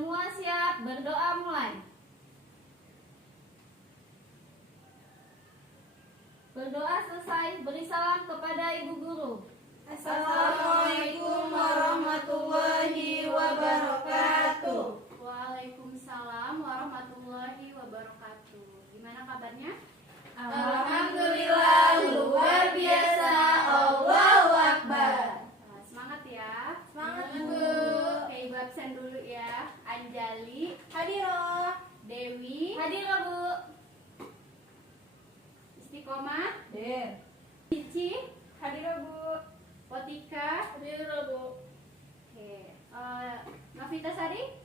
Semua siap, berdoa mulai. Berdoa selesai, beri salam kepada ibu guru. Assalamualaikum warahmatullahi wabarakatuh. Waalaikumsalam warahmatullahi wabarakatuh. Gimana kabarnya? Alhamdulillah, luar biasa. Allahu Akbar. Semangat ya. Semangat, Bu. Oke, ibu absen dulu ya. Anjali, Hadiroh. Dewi, Hadiroh, Bu. Istiqomah, Der. Cici, Hadiroh, Bu. Potika, Hadiroh, Bu. oke. Novita Sari?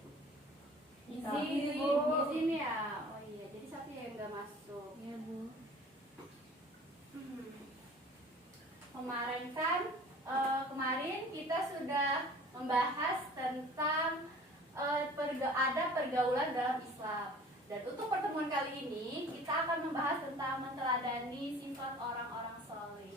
Izin, Bu. Izin ya. Oh iya, jadi satu yang nggak masuk. Iya, Bu. Kemarin kita sudah membahas tentang ada pergaulan dalam Islam. Dan untuk pertemuan kali ini kita akan membahas tentang meneladani sifat orang-orang saleh.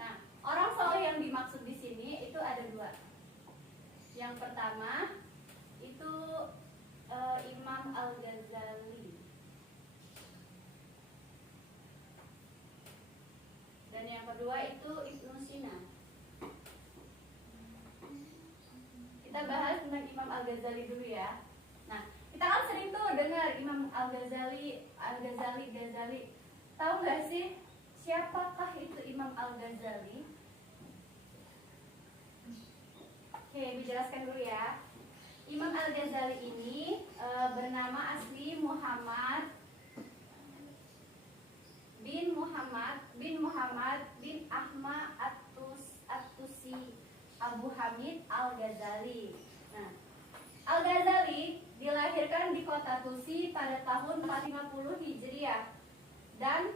Nah, orang saleh yang dimaksud di sini itu ada dua. Yang pertama itu Imam Al-Ghazali. Dan yang kedua itu Ibnu Sina. Kita bahas tentang Imam Al-Ghazali dulu ya. Nah, kita kan sering tuh dengar Imam Al-Ghazali. Tahu nggak sih siapakah itu Imam Al-Ghazali? Oke, dijelaskan dulu ya. Imam Al-Ghazali ini bernama asli Muhammad bin Ahmad At-Tusi Abu Hamid Al-Ghazali. Nah, Al-Ghazali dilahirkan di kota Tusi pada tahun 450 Hijriah dan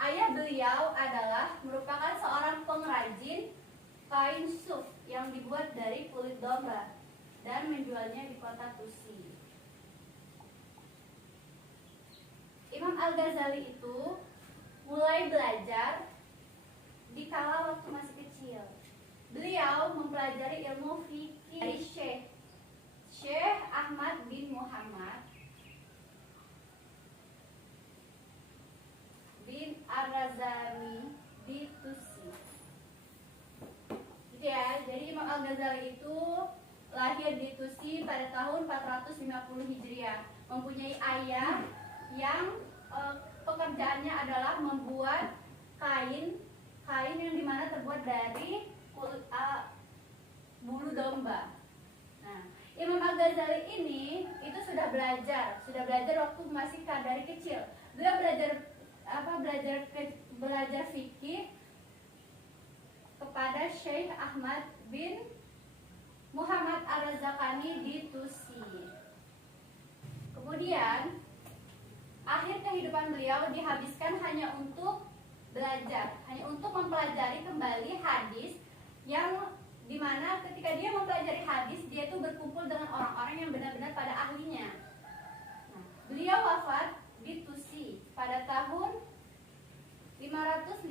ayah beliau adalah merupakan seorang pengrajin kain suf yang dibuat dari kulit domba dan menjualnya di kota Tusi. Imam Al-Ghazali itu mulai belajar di kala waktu masih kecil. Beliau mempelajari ilmu fikih dari Syekh Ahmad bin Muhammad bin Ar-Razani di Tusi. Gitu ya, jadi Imam Al-Ghazali itu lahir di Tusi pada tahun 450 Hijriah. Mempunyai ayah yang pekerjaannya adalah membuat kain yang dimana terbuat dari bulu domba. Nah, Imam Al-Ghazali ini itu sudah belajar waktu masih dari kecil. Beliau belajar fikih kepada Syekh Ahmad bin Muhammad Ar-Razakani di Tusi. Kemudian akhir kehidupan beliau dihabiskan hanya untuk belajar, hanya untuk mempelajari kembali hadis, yang dimana ketika dia mempelajari hadis dia itu berkumpul dengan orang-orang yang benar-benar pada ahlinya. Nah, beliau wafat di Tusi pada tahun 505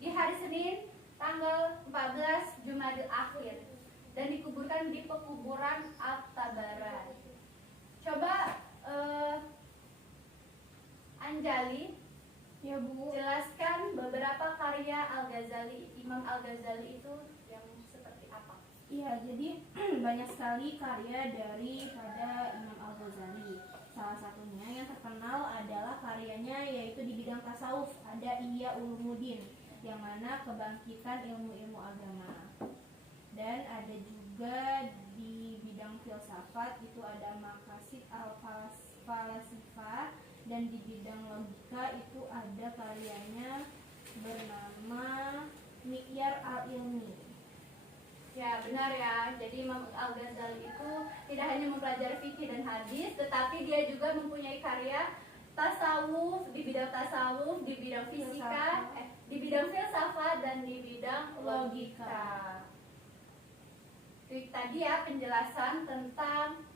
di hari Senin tanggal 14 Jumadil Akhir dan dikuburkan di pekuburan At-Tabaran. Coba Anjali, Ya, Bu. jelaskan beberapa karya Imam Al-Ghazali itu yang seperti apa? Iya, jadi banyak sekali karya daripada Imam Al-Ghazali. Salah satunya yang terkenal adalah karyanya yaitu di bidang tasawuf, ada Ihya Ulumuddin, yang mana kebangkitan ilmu-ilmu agama. Dan ada juga di bidang filsafat itu ada Maqasid al-Falasifah, dan di bidang logika itu ada karyanya bernama Mi'yar al-Ilmi. Ya, benar ya. Jadi Imam Al-Ghazali itu tidak hanya mempelajari fikih dan hadis, tetapi dia juga mempunyai karya tasawuf, di bidang tasawuf, di bidang fisika, di bidang filsafat, dan di bidang logika. Itu tadi ya penjelasan tentang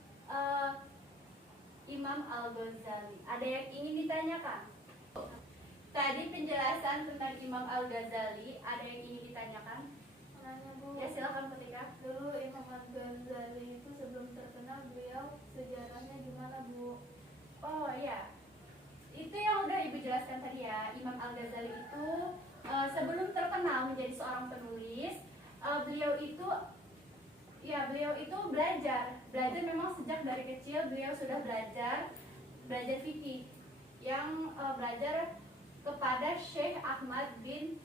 Imam Al-Ghazali. Ada yang ingin ditanyakan? Tadi penjelasan tentang Imam Al-Ghazali, ada yang ingin ditanyakan? Nanya Bu. Ya silakan ketika. Dulu Imam Al-Ghazali itu sebelum terkenal beliau sejarahnya gimana Bu? Oh iya, itu yang udah ibu jelaskan tadi ya. Imam Al-Ghazali itu sebelum terkenal menjadi seorang penulis, beliau itu belajar memang sejak dari kecil beliau sudah belajar fikih, yang belajar kepada Syekh Ahmad bin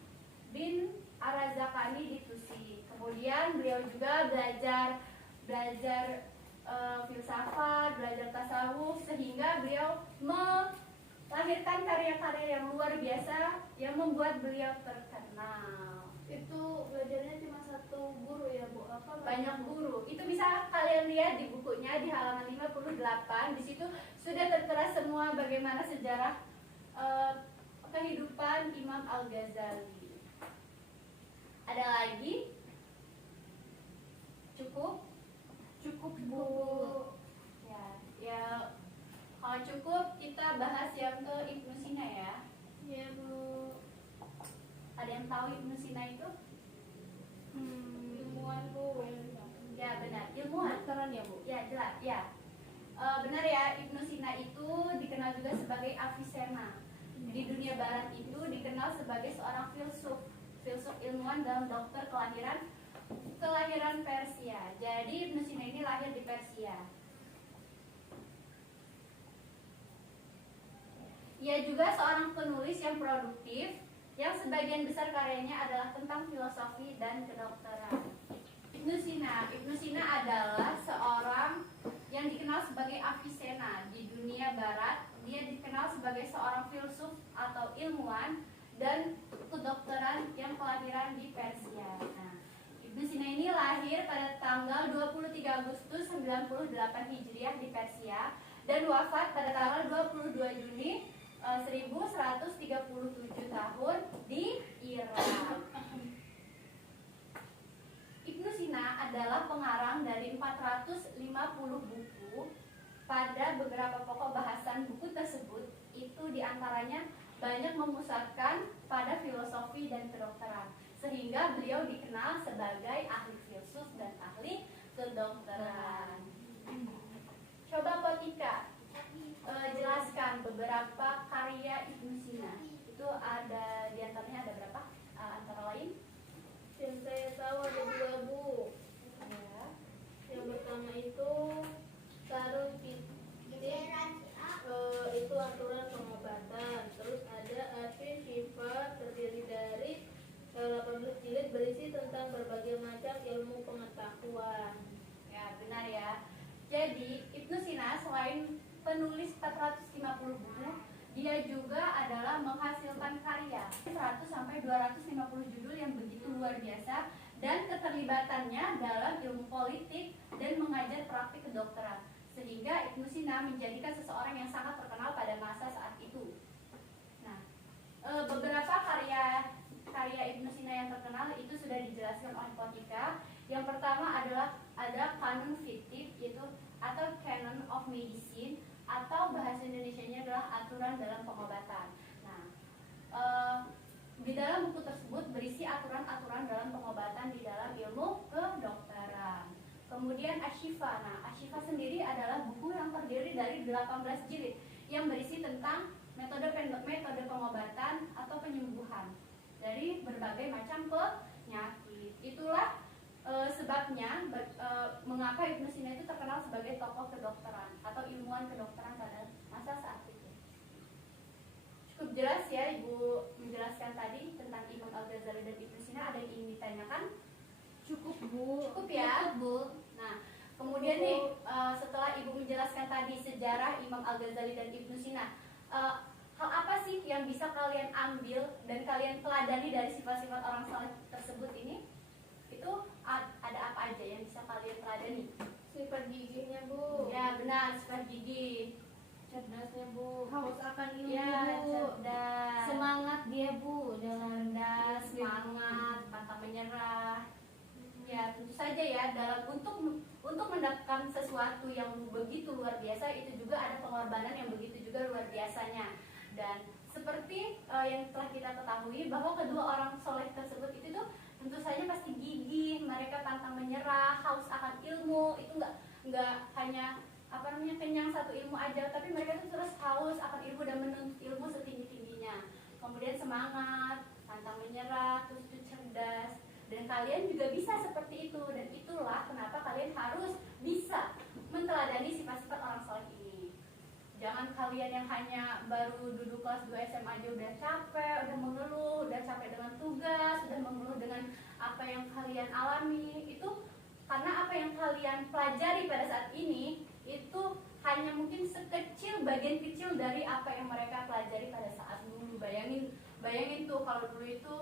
Ar-Razakani di Tusi. Kemudian beliau juga belajar filsafat, belajar tasawuf, sehingga beliau melahirkan karya-karya yang luar biasa yang membuat beliau terkenal. Itu belajarnya cuma satu guru ya Bu? Apa Banyak guru. Itu bisa kalian lihat di bukunya di halaman 58. Di situ sudah tertera semua bagaimana sejarah kehidupan Imam Al-Ghazali. Ada lagi? Cukup Bu. Ya, kalau cukup kita bahas yang ke Ibnu Sina ya. Iya Bu. Ada yang tahu Ibnu Sina itu? Ilmuwan Bu. Ya benar, ilmuwan. Dokteran ya Bu? Ya jelas, ya. Benar ya, Ibnu Sina itu dikenal juga sebagai Avicenna. Di dunia barat itu dikenal sebagai seorang filsuf ilmuwan dan dokter kelahiran Persia. Jadi Ibnu Sina ini lahir di Persia. Ia juga seorang penulis yang produktif, yang sebagian besar karyanya adalah tentang filosofi dan kedokteran. Ibnu Sina adalah seorang yang dikenal sebagai Avicenna di dunia barat. Dia dikenal sebagai seorang filsuf atau ilmuwan dan kedokteran yang kelahiran di Persia. Nah, Ibnu Sina ini lahir pada tanggal 23 Agustus 98 Hijriah di Persia dan wafat pada tanggal 22 Juni 1137 tahun di Irak. Ibnu Sina adalah pengarang dari 450 buku. Pada beberapa pokok bahasan buku tersebut, itu diantaranya banyak memusatkan pada filosofi dan kedokteran, sehingga beliau dikenal sebagai ahli filsuf dan ahli kedokteran. Coba Kotika jelaskan beberapa karya Ibnu Sina. Itu ada diantaranya ada berapa? Antara lain? Yang saya tahu ada dua Bu. Ya. Yang pertama itu Sarul Kitab, itu aturan pengobatan. Terus ada Arfi Syifa, terdiri dari 18 jilid berisi tentang berbagai macam ilmu pengetahuan. Ya, benar ya. Jadi, Ibnu Sina selain penulis 450 buku, dia juga adalah menghasilkan karya 100 sampai 250 judul yang begitu luar biasa, dan keterlibatannya dalam ilmu politik dan mengajar praktik kedokteran, sehingga Ibnu Sina menjadikan seseorang yang sangat terkenal pada masa saat itu. Nah, beberapa karya Ibnu Sina yang terkenal itu sudah dijelaskan oleh Kotika. Yang pertama adalah ada kanun fiktif, yaitu atau Canon of Medicine, atau bahasa Indonesianya adalah aturan dalam pengobatan. Nah, di dalam buku tersebut berisi aturan-aturan dalam pengobatan di dalam ilmu kedokteran. Kemudian Ashifa. Nah, Ashifa sendiri adalah buku yang terdiri dari 18 jilid yang berisi tentang metode pengobatan atau penyembuhan dari berbagai macam penyakit. Itulah sebabnya mengapa Ibnu Sina itu terkenal sebagai tokoh kedokteran atau ilmuwan kedokteran pada masa saat itu. Cukup jelas ya Ibu menjelaskan tadi tentang Imam Al-Ghazali dan Ibnu Sina. Ada yang ingin ditanyakan? Cukup Bu. Cukup ya Bu. Nah, kemudian nih setelah Ibu menjelaskan tadi sejarah Imam Al-Ghazali dan Ibnu Sina, hal apa sih yang bisa kalian ambil dan kalian teladani dari sifat-sifat orang saleh tersebut ini? Itu ada apa aja yang bisa kalian teladani? Sifat gigihnya Bu. Ya benar, sifat gigih. Cerdasnya Bu. Haus akan ilmu Ya, Bu. cerdas. Semangat dia Bu dengan Cerdas, semangat, pantang menyerah. Ya tentu saja ya, dalam untuk mendapatkan sesuatu yang begitu luar biasa, itu juga ada pengorbanan yang begitu juga luar biasanya. Dan seperti yang telah kita ketahui bahwa kedua orang soleh tersebut itu tuh tentu saja pasti gigih, mereka pantang menyerah, haus akan ilmu. Itu nggak hanya kenyang satu ilmu aja, tapi mereka tuh terus haus akan ilmu dan menuntut ilmu setinggi tingginya. Kemudian semangat, pantang menyerah, terus itu cerdas. Dan kalian juga bisa seperti itu, dan itulah kenapa kalian harus bisa menteladani sifat-sifat orang soleh ini. Jangan kalian yang hanya baru duduk kelas 2 SMA aja udah capek, udah mengeluh, udah capek dengan tugas, udah mengeluh dengan apa yang kalian alami. Itu karena apa yang kalian pelajari pada saat ini itu hanya mungkin sekecil bagian kecil dari apa yang mereka pelajari pada saat dulu. Bayangin tuh kalau dulu itu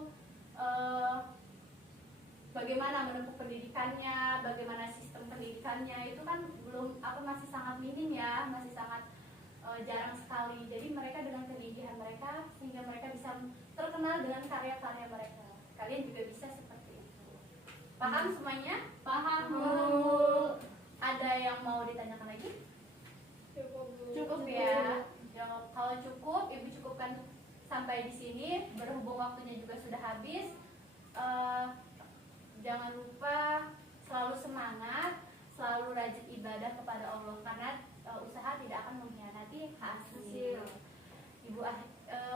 bagaimana menempuh pendidikannya, bagaimana sistem pendidikannya, itu kan belum masih sangat minim ya, masih sangat jarang sekali. Jadi mereka dengan kegigihan mereka sehingga mereka bisa terkenal dengan karya-karya mereka. Kalian juga bisa seperti itu. Paham semuanya? Paham. Ada yang mau ditanyakan lagi? Cukup Ya. Kalau cukup, Ibu cukupkan sampai di sini. Berhubung waktunya juga sudah habis. Jangan lupa selalu semangat, selalu rajin ibadah kepada Allah, karena usaha tidak akan mengkhianati hasil. Ibu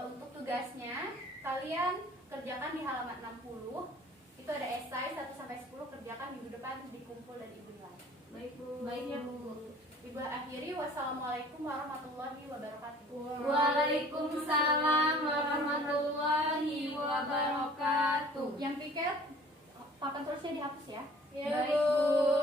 untuk tugasnya kalian kerjakan di halaman 60. Itu ada esai 1 sampai 10, kerjakan minggu depan dikumpul dan Ibu nilai. Baik Bu. Baik ya Bu. Ibu akhiri, wassalamualaikum warahmatullahi wabarakatuh. Waalaikumsalam warahmatullahi wabarakatuh. Yang piket papan tulisnya dihapus ya. Baik Bu.